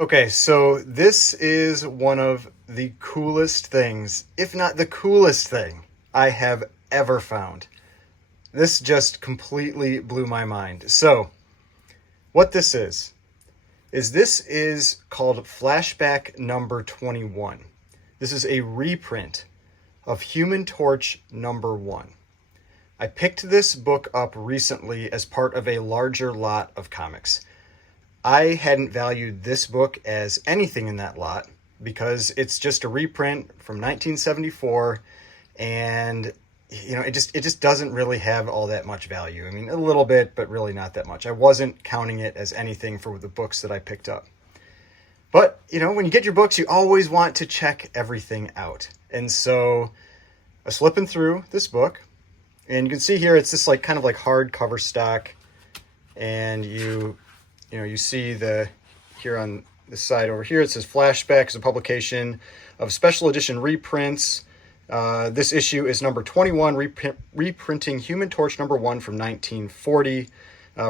Okay, so this is one of the coolest things, if not the coolest thing, I have ever found. This just completely blew my mind. So, what this is called Flashback number 21. This is a reprint of Human Torch number 1. I picked this book up recently as part of a larger lot of comics. I hadn't valued this book as anything in that lot because it's just a reprint from 1974, and it just doesn't really have all that much value. I mean, a little bit, but really not that much. I wasn't counting it as anything for the books that I picked up. But, when you get your books, you always want to check everything out. And so I was flipping through this book, and you can see here it's this kind of hardcover stock, and you see here on the side over here, it says Flashback is a publication of special edition reprints. This issue is number 21, reprinting Human Torch number 1 from 1940.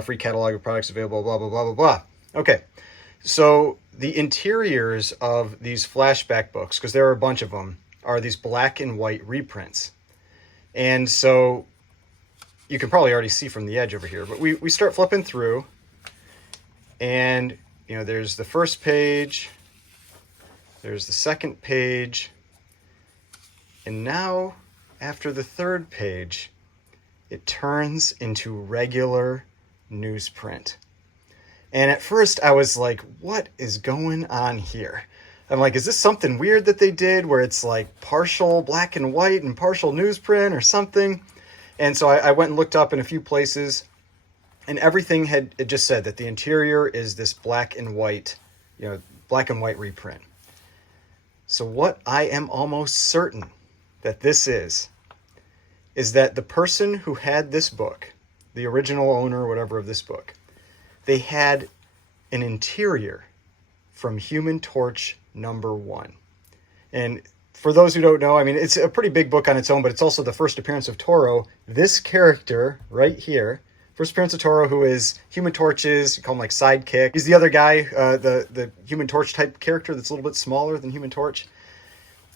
Free catalog of products available, blah, blah, blah, blah, blah. Okay, so the interiors of these Flashback books, because there are a bunch of them, are these black and white reprints. And so you can probably already see from the edge over here, but we start flipping through. And, there's the first page, there's the second page, and now, after the third page, it turns into regular newsprint. And at first I was like, what is going on here? I'm like, is this something weird that they did where it's like partial black and white and partial newsprint or something? And so I went and looked up in a few places, and everything it just said that the interior is this black and white reprint. So what I am almost certain that this is that the person who had this book, the original owner or whatever of this book, they had an interior from Human Torch number 1. And for those who don't know, I mean, it's a pretty big book on its own, but it's also the first appearance of Toro. This character right here, first appearance of Toro, who is Human Torch's, you call him sidekick. He's the other guy, the Human Torch type character that's a little bit smaller than Human Torch.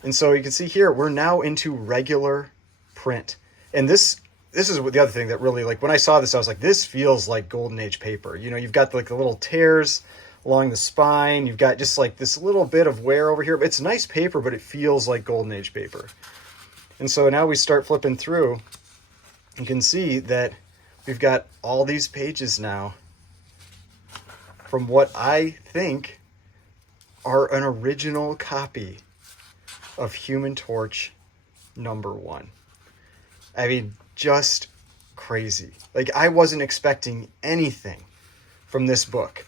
And so you can see here, we're now into regular print. And this is the other thing that really, when I saw this, I was like, this feels like Golden Age paper. You've got the little tears along the spine. You've got just this little bit of wear over here. It's nice paper, but it feels like Golden Age paper. And so now we start flipping through. You can see that we've got all these pages now from what I think are an original copy of Human Torch number 1. I mean, just crazy. I wasn't expecting anything from this book.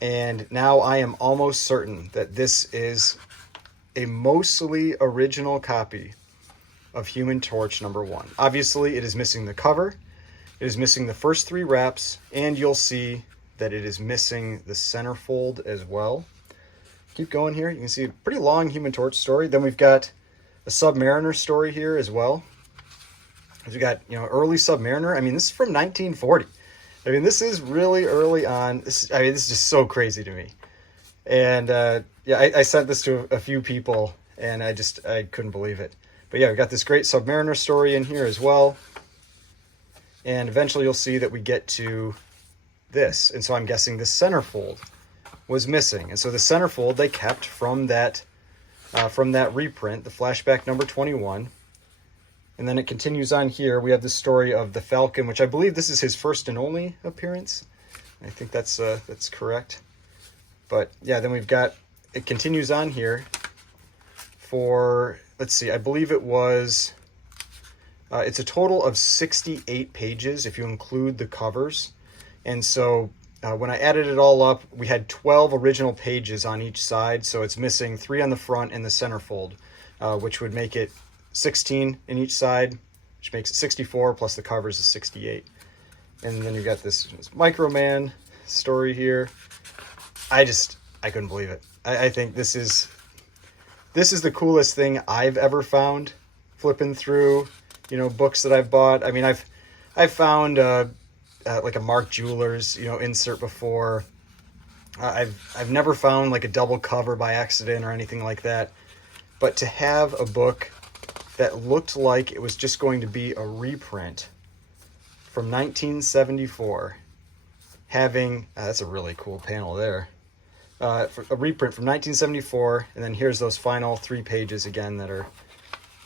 And now I am almost certain that this is a mostly original copy of Human Torch number 1. Obviously, it is missing the cover. It is missing the first 3 wraps, and you'll see that it is missing the centerfold as well. Keep going here. You can see a pretty long Human Torch story. Then we've got a Submariner story here as well. We've got, early Submariner. I mean, this is from 1940. I mean, this is really early on. This is just so crazy to me. And, I sent this to a few people, and I couldn't believe it. But yeah, we've got this great Submariner story in here as well. And eventually you'll see that we get to this. And so I'm guessing the centerfold was missing. And so the centerfold they kept from that reprint, the Flashback number 21. And then it continues on here. We have the story of the Falcon, which I believe this is his first and only appearance. I think that's correct. But yeah, then it continues on here for, let's see, I believe it was, it's a total of 68 pages if you include the covers. And so when I added it all up, we had 12 original pages on each side. So it's missing 3 on the front and the centerfold, which would make it 16 in each side, which makes it 64, plus the covers is 68. And then you've got this Microman story here. I couldn't believe it. I think this is the coolest thing I've ever found, flipping through, books that I've bought. I mean, I've found like a Mark Jewelers, insert before. I've never found like a double cover by accident or anything like that. But to have a book that looked like it was just going to be a reprint from 1974, having, that's a really cool panel there, a reprint from 1974, and then here's those final 3 pages again that are,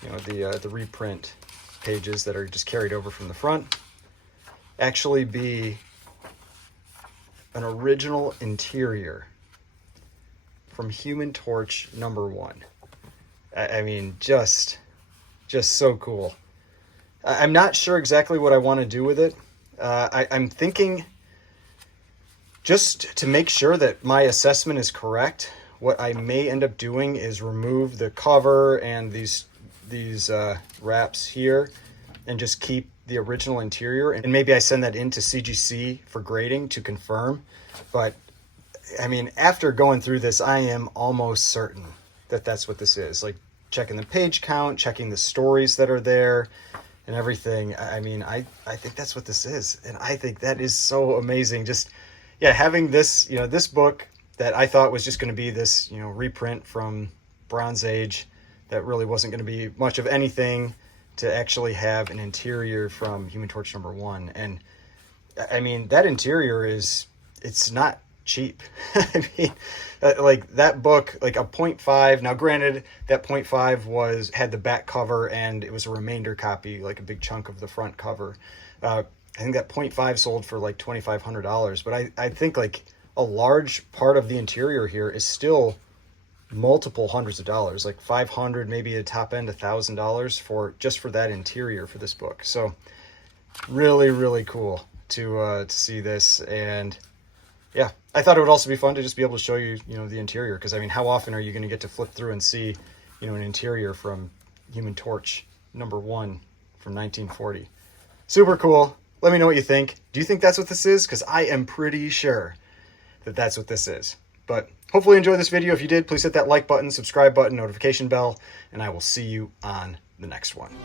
you know, the reprint pages that are just carried over from the front, actually be an original interior from Human Torch #1. I mean, just so cool. I'm not sure exactly what I want to do with it. I'm thinking, just to make sure that my assessment is correct, what I may end up doing is remove the cover and these wraps here and just keep the original interior. And maybe I send that into CGC for grading to confirm. But I mean, after going through this, I am almost certain that that's what this is. Like, checking the page count, checking the stories that are there and everything. I mean, I think that's what this is. And I think that is so amazing. Just, yeah, having this, you know, this book that I thought was just going to be this, you know, reprint from Bronze Age that really wasn't going to be much of anything, to actually have an interior from Human Torch #1. And I mean, that interior is, it's not cheap. I mean, like that book, like a 0.5. Now, granted, that 0.5 had the back cover and it was a remainder copy, like a big chunk of the front cover. I think that 0.5 sold for like $2,500. But I think like a large part of the interior here is still multiple hundreds of dollars, like $500, maybe a top end $1,000 for just for that interior for this book. So really, really cool to see this. And yeah, I thought it would also be fun to just be able to show you, you know, the interior, because I mean, how often are you going to get to flip through and see, you know, an interior from Human Torch #1 from 1940? Super cool. Let me know what you think. Do you think that's what this is? Because I am pretty sure that that's what this is. But hopefully you enjoyed this video. If you did, please hit that like button, subscribe button, notification bell, and I will see you on the next one.